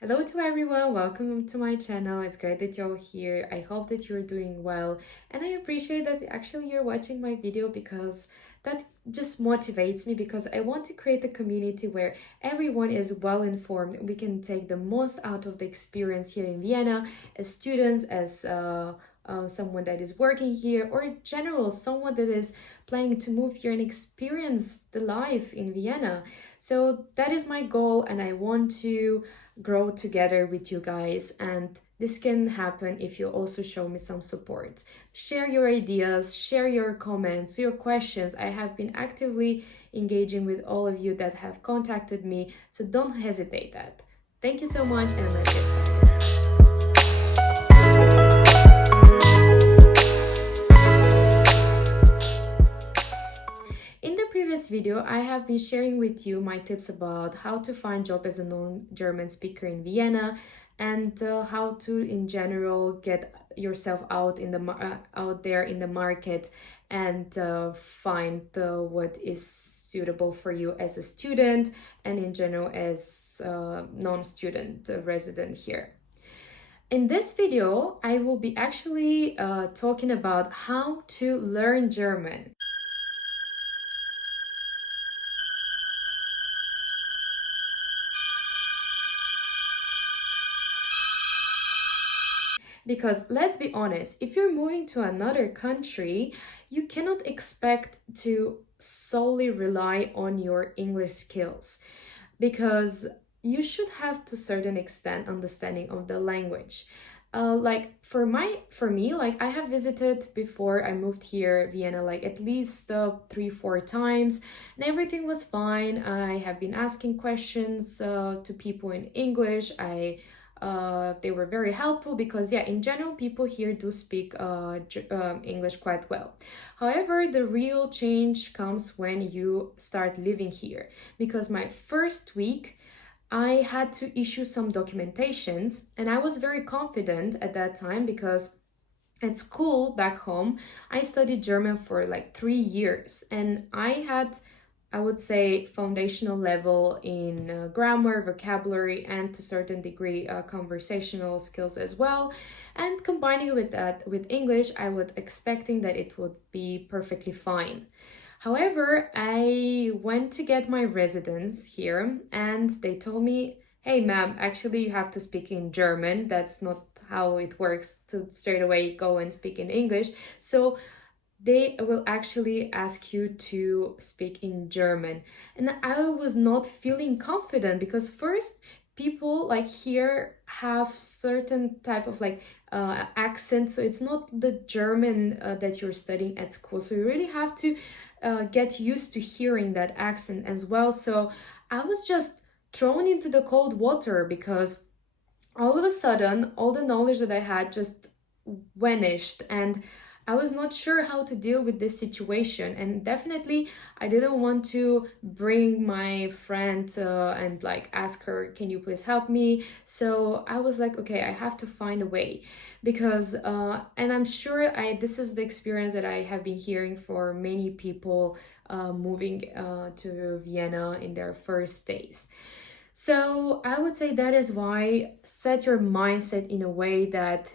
Hello to everyone, welcome to my channel. It's great that you're here. I hope that you're doing well, and I appreciate that actually you're watching my video because that just motivates me, because I want to create a community where everyone is well informed. We can take the most out of the experience here in Vienna as students, as someone that is working here, or in general someone that is planning to move here and experience the life in Vienna. So that is my goal, and I want to grow together with you guys, and this can happen if you also show me some support. Share your ideas, share your comments, your questions. I have been actively engaging with all of you that have contacted me, so don't hesitate that. Thank you so much, and let's get started. In the previous video, I have been sharing with you my tips about how to find job as a non-German speaker in Vienna, and how to in general get yourself out there in the market, and find what is suitable for you as a student and in general as non-student resident here. In this video, I will be actually talking about how to learn German. Because let's be honest, if you're moving to another country, you cannot expect to solely rely on your English skills, because you should have to a certain extent understanding of the language. Like for me, like I have visited before I moved here, Vienna, like at least 3-4 times, and everything was fine. I have been asking questions to people in English. They were very helpful because, yeah, in general, people here do speak English quite well. However, the real change comes when you start living here, because my first week, I had to issue some documentations, and I was very confident at that time because at school back home, I studied German for like 3 years, and I would say, foundational level in grammar, vocabulary, and to a certain degree conversational skills as well. And combining with that with English, I was expecting that it would be perfectly fine. However, I went to get my residence here, and they told me, hey ma'am, actually you have to speak in German. That's not how it works to straight away go and speak in English. So they will actually ask you to speak in German. And I was not feeling confident, because first, people like here have certain type of like accent, so it's not the German that you're studying at school, so you really have to get used to hearing that accent as well. So I was just thrown into the cold water, because all of a sudden all the knowledge that I had just vanished, and I was not sure how to deal with this situation. And definitely I didn't want to bring my friend and like ask her, can you please help me? So I was like, okay, I have to find a way, because and I'm sure this is the experience that I have been hearing for many people moving to Vienna in their first days. So I would say that is why set your mindset in a way that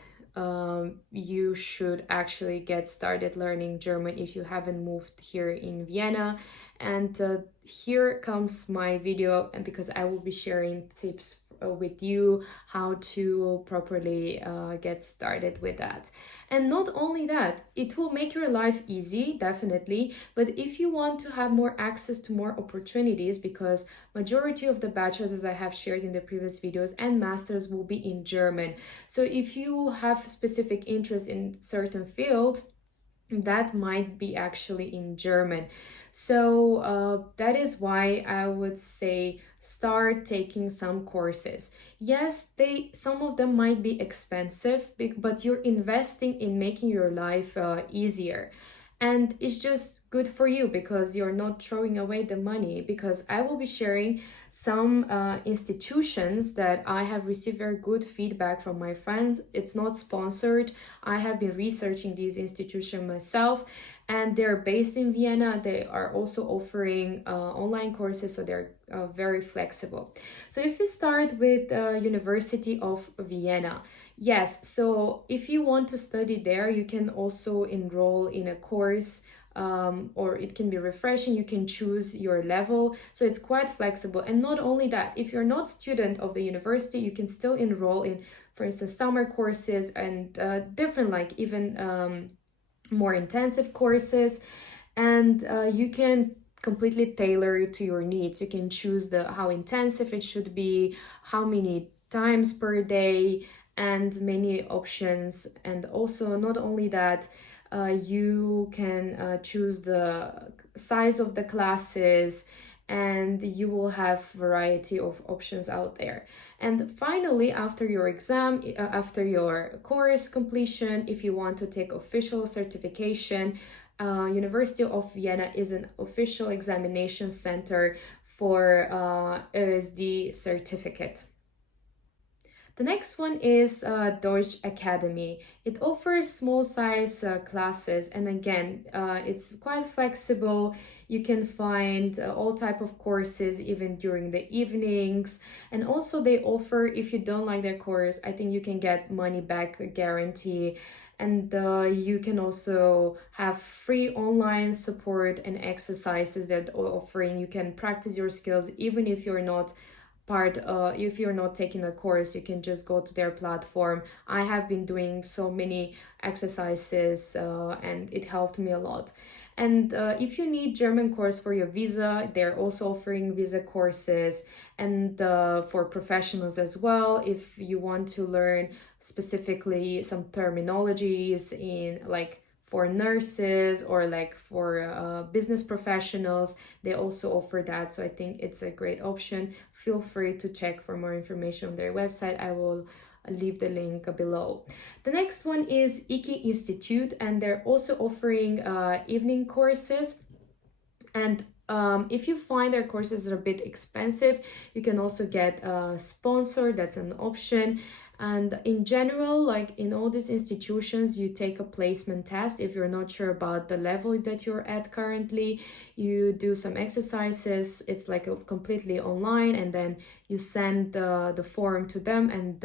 you should actually get started learning German if you haven't moved here in Vienna. And here comes my video, and because I will be sharing tips with you how to properly get started with that. And not only that, it will make your life easy, definitely, but if you want to have more access to more opportunities, because majority of the bachelors, as I have shared in the previous videos, and masters will be in German. So if you have specific interest in certain field, that might be actually in German. So that is why I would say start taking some courses. Yes, some of them might be expensive, but you're investing in making your life easier. And it's just good for you, because you're not throwing away the money. Because I will be sharing some institutions that I have received very good feedback from my friends. It's not sponsored. I have been researching these institutions myself, and they're based in Vienna. They are also offering online courses, so they're very flexible. So if we start with University of Vienna, yes, so if you want to study there, you can also enroll in a course, or it can be refreshing. You can choose your level, so it's quite flexible. And not only that, if you're not student of the university, you can still enroll in, for instance, summer courses and different, like even more intensive courses, and you can completely tailor it to your needs. You can choose the how intensive it should be, how many times per day, and many options. And also, not only that, you can choose the size of the classes, and you will have variety of options out there. And finally, after your exam, after your course completion, if you want to take official certification, University of Vienna is an official examination center for ESD certificate. The next one is Deutsch Academy. It offers small size classes, and again, it's quite flexible. You can find all type of courses even during the evenings, and also they offer, if you don't like their course, I think you can get money back guarantee, and you can also have free online support and exercises that are offering. You can practice your skills even if you're not if you're not taking a course. You can just go to their platform. I have been doing so many exercises and it helped me a lot. And if you need German course for your visa, they're also offering visa courses, and for professionals as well. If you want to learn specifically some terminologies in, like, for nurses or like for business professionals, they also offer that. So I think it's a great option. Feel free to check for more information on their website. I will leave the link below. The next one is IKI Institute, and they're also offering evening courses. And if you find their courses are a bit expensive, you can also get a sponsor. That's an option. And in general, like in all these institutions, you take a placement test. If you're not sure about the level that you're at currently, you do some exercises. It's like a completely online, and then you send the form to them, and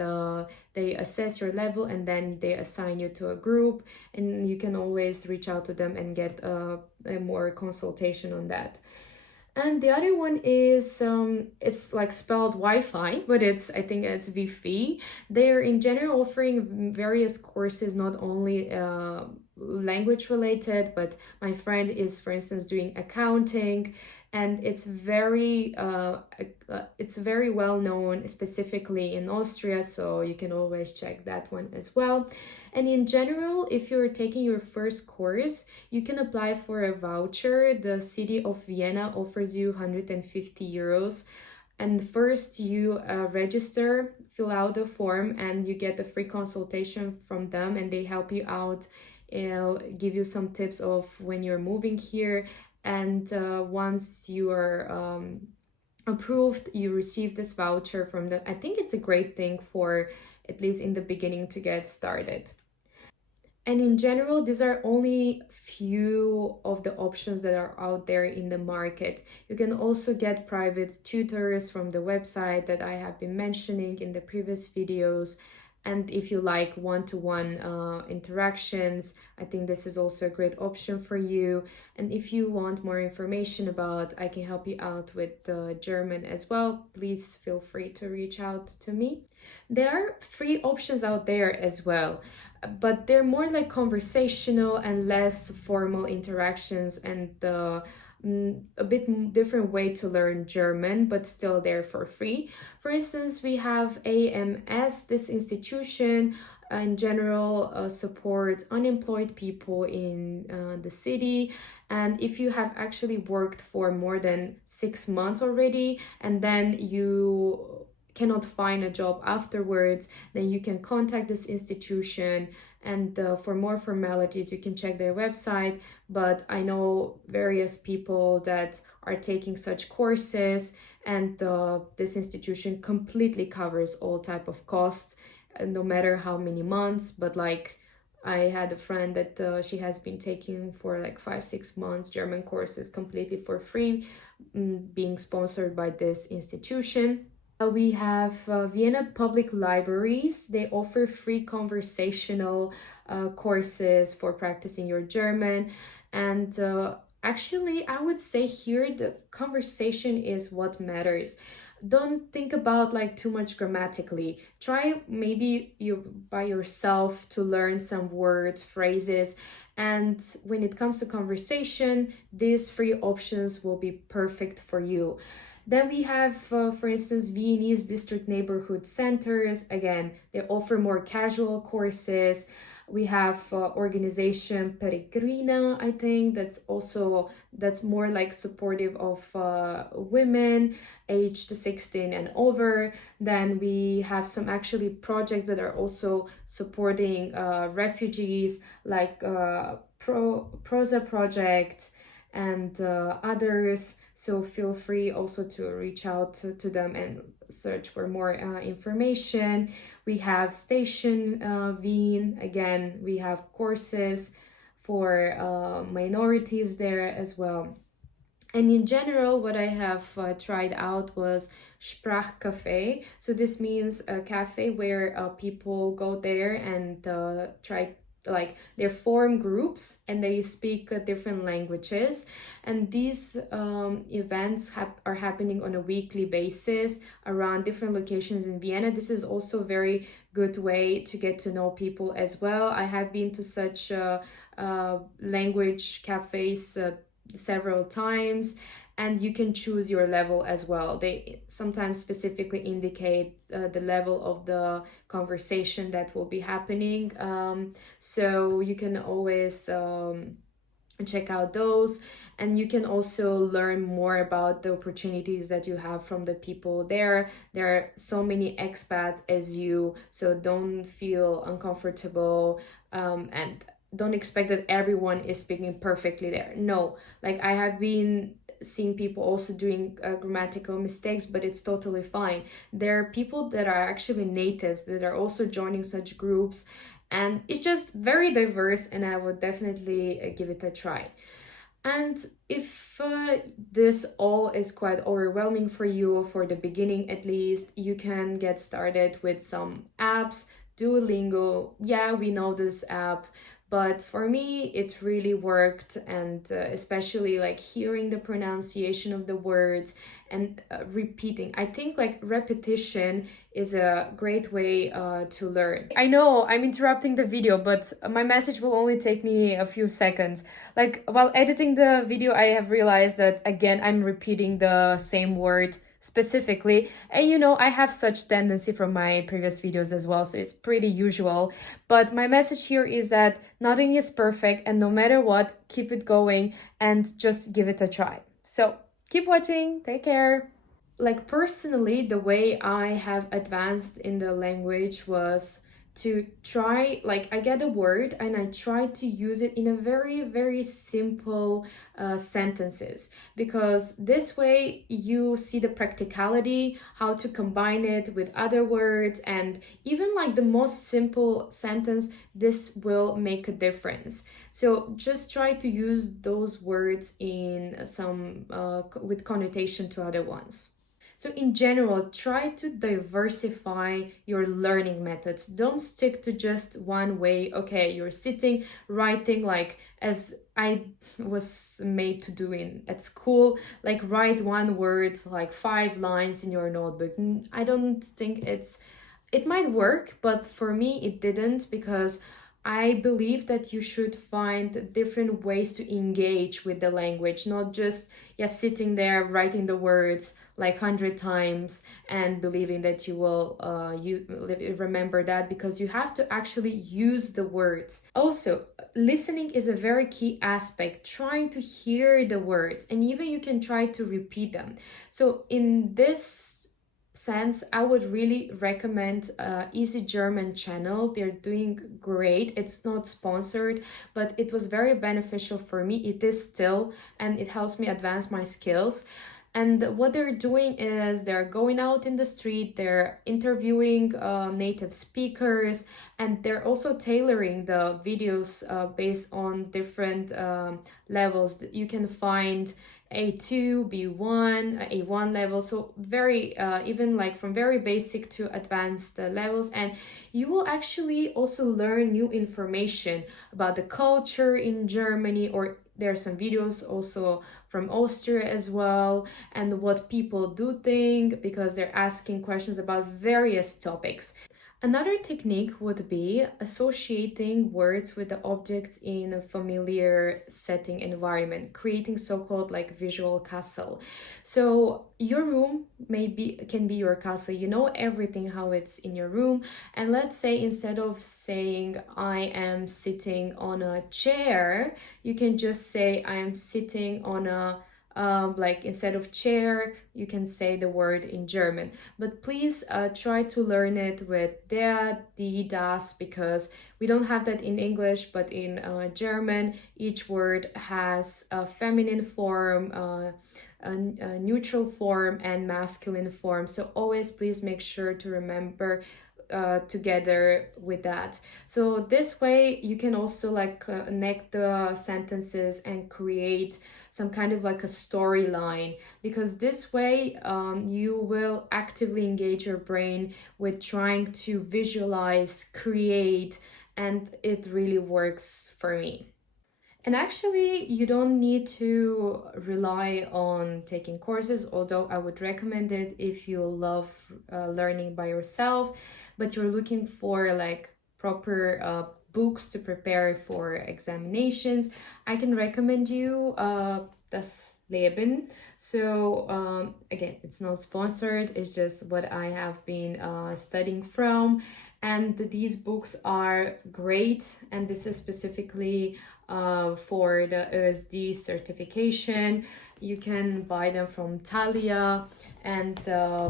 they assess your level, and then they assign you to a group, and you can always reach out to them and get a more consultation on that. And the other one is, it's like spelled Wi-Fi, but I think it's Wifi. They're in general offering various courses, not only language related, but my friend is, for instance, doing accounting, and it's very well known, specifically in Austria, so you can always check that one as well. And in general, if you're taking your first course, you can apply for a voucher. The city of Vienna offers you 150 euros. And first you register, fill out the form, and you get a free consultation from them, and they help you out, give you some tips of when you're moving here. And once you are approved, you receive this voucher from them. I think it's a great thing for, at least in the beginning, to get started. And in general, these are only few of the options that are out there in the market. You can also get private tutors from the website that I have been mentioning in the previous videos. And if you like one-to-one interactions, I think this is also a great option for you. And if you want more information about, I can help you out with German as well, please feel free to reach out to me. There are free options out there as well, but they're more like conversational and less formal interactions, and a bit different way to learn German, but still there for free. For instance, we have AMS. This institution in general supports unemployed people in the city. And if you have actually worked for more than 6 months already, and then you cannot find a job afterwards, then you can contact this institution. And for more formalities, you can check their website. But I know various people that are taking such courses, and this institution completely covers all type of costs, no matter how many months. But like I had a friend that she has been taking for like 5-6 months German courses completely for free, being sponsored by this institution. We have Vienna Public Libraries. They offer free conversational courses for practicing your German. And actually, I would say here the conversation is what matters. Don't think about like too much grammatically. Try maybe you by yourself to learn some words, phrases, and when it comes to conversation, these free options will be perfect for you. Then we have, for instance, Viennese district neighborhood centers. Again, they offer more casual courses. We have organization Peregrina, I think, that's more like supportive of women aged 16 and over. Then we have some actually projects that are also supporting refugees, like Prosa Project and others. So feel free also to reach out to them and search for more information. We have Station Wien. Again, we have courses for minorities there as well. And in general, what I have tried out was Sprachcafe. So this means a cafe where people go there and try, like, they form groups and they speak different languages, and these events are happening on a weekly basis around different locations in Vienna. This is also a very good way to get to know people as well. I have been to such language cafes several times, and you can choose your level as well. They sometimes specifically indicate the level of the conversation that will be happening, so you can always check out those, and you can also learn more about the opportunities that you have from the people there. There are so many expats as you, so don't feel uncomfortable, and don't expect that everyone is speaking perfectly there. No, like I have been seeing people also doing grammatical mistakes, but it's totally fine. There are people that are actually natives that are also joining such groups, and it's just very diverse, and I would definitely give it a try. And if this all is quite overwhelming for you, for the beginning at least, you can get started with some apps. Duolingo, yeah, we know this app, but for me it really worked, and especially like hearing the pronunciation of the words and repeating. I think like repetition is a great way to learn. I know I'm interrupting the video, but my message will only take me a few seconds. Like while editing the video, I have realized that again I'm repeating the same word specifically, and you know, I have such tendency from my previous videos as well, so it's pretty usual. But my message here is that nothing is perfect, and no matter what, keep it going and just give it a try. So keep watching, take care. Like personally, the way I have advanced in the language was to try, like I get a word and I try to use it in a very, very simple sentences, because this way you see the practicality, how to combine it with other words, and even like the most simple sentence, this will make a difference. So just try to use those words in some with connotation to other ones. So in general, try to diversify your learning methods. Don't stick to just one way. Okay, you're sitting, writing like as I was made to do at school, like write one word, like 5 lines in your notebook. I don't think it might work, but for me it didn't, because I believe that you should find different ways to engage with the language, not just sitting there writing the words like 100 times and believing that you will remember that, because you have to actually use the words. Also, listening is a very key aspect, trying to hear the words, and even you can try to repeat them. So in this sense, I would really recommend Easy German channel. They're doing great. It's not sponsored, but it was very beneficial for me. It is still, and it helps me advance my skills. And what they're doing is they're going out in the street, they're interviewing native speakers, and they're also tailoring the videos based on different levels that you can find. A2, B1, A1 level, so very even like from very basic to advanced levels. And you will actually also learn new information about the culture in Germany, or there are some videos also from Austria as well, and what people do think, because they're asking questions about various topics. Another technique would be associating words with the objects in a familiar setting environment, creating so-called like visual castle. So your room can be your castle. You know everything how it's in your room. And let's say instead of saying I am sitting on a chair, you can just say I am sitting on a like instead of chair, you can say the word in German. But please try to learn it with der, die, das, because we don't have that in English, but in German, each word has a feminine form, a neutral form, and masculine form. So always please make sure to remember together with that. So this way you can also like connect the sentences and create some kind of like a storyline, because this way you will actively engage your brain with trying to visualize, create, and it really works for me. And actually, you don't need to rely on taking courses, although I would recommend it if you love learning by yourself, but you're looking for like proper books to prepare for examinations. I can recommend you Das Leben. So again, it's not sponsored, it's just what I have been studying from. And these books are great, and this is specifically for the ESD certification. You can buy them from Thalia, and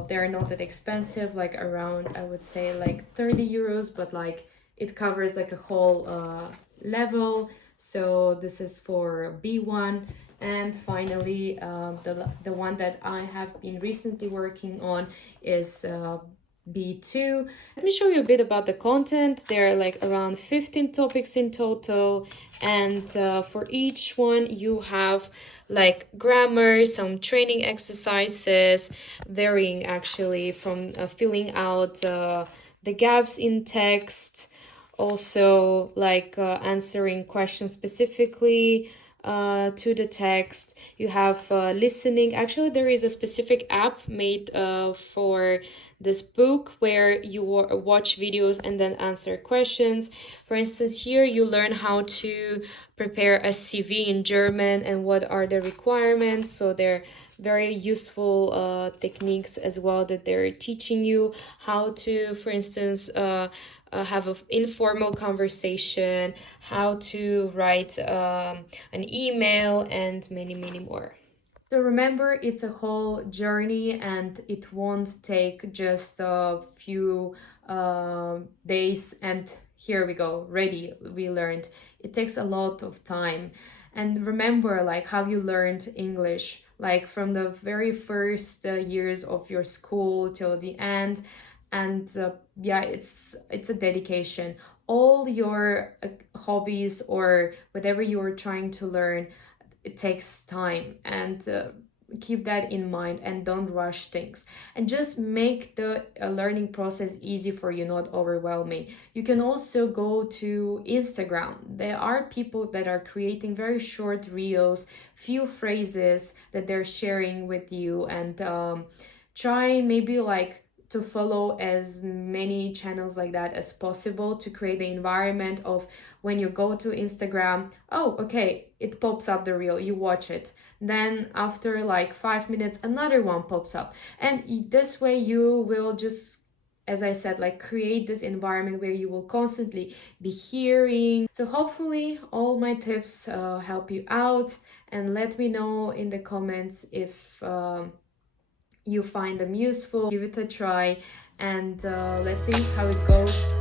they're not that expensive, like around, I would say like 30 euros, but like it covers like a whole level. So this is for B1. And finally, the one that I have been recently working on is B2. Let me show you a bit about the content. There are like around 15 topics in total, and for each one you have like grammar, some training exercises, varying actually from filling out the gaps in text, also like answering questions specifically to the text. You have listening. Actually, there is a specific app made for this book where you watch videos and then answer questions. For instance, here you learn how to prepare a CV in German and what are the requirements. So they're very useful techniques as well that they're teaching you how to, for instance, have an informal conversation, how to write an email, and many, many more. So remember, it's a whole journey, and it won't take just a few days and here we go, ready, we learned. It takes a lot of time. And remember, like how you learned English, like from the very first years of your school till the end. And yeah, it's a dedication. All your hobbies or whatever you're trying to learn, it takes time, and keep that in mind and don't rush things, and just make the learning process easy for you, not overwhelming. You can also go to Instagram. There are people that are creating very short reels, few phrases that they're sharing with you, and try maybe like to follow as many channels like that as possible to create the environment of when you go to Instagram, oh, okay, it pops up the reel, you watch it. Then after like 5 minutes, another one pops up. And this way you will just, as I said, like create this environment where you will constantly be hearing. So hopefully all my tips help you out, and let me know in the comments if you find them useful. Give it a try, and let's see how it goes.